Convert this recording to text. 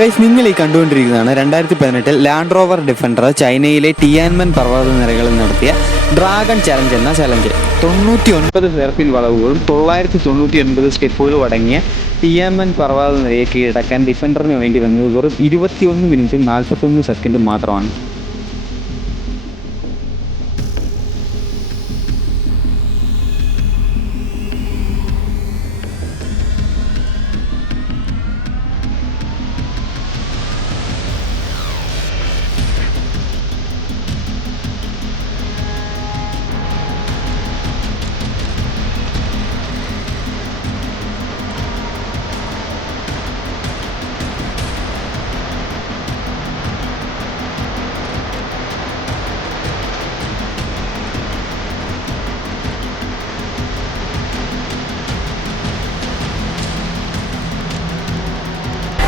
Guys, നിങ്ങൾ ഈ കണ്ടുകൊണ്ടിരിക്കുന്നതാണ് 2018 land rover defender ചൈനയിലെ ടിയാൻമൻ പർവ്വതനിരകളിൽ നടത്തിയ ഡ്രാഗൺ ചലഞ്ച് എന്ന ചലഞ്ച്. 99 ഹെയർപിൻ വളവുകളും 999 സ്റ്റെപ്പുകളും അടങ്ങിയ ടിയാൻമൻ പർവ്വതനിരയെ കീഴടക്കാൻ ഡിഫൻഡറിന് വേണ്ടി വന്നത് വെറും 21 മിനിറ്റും 41 സെക്കൻഡും മാത്രമാണ്.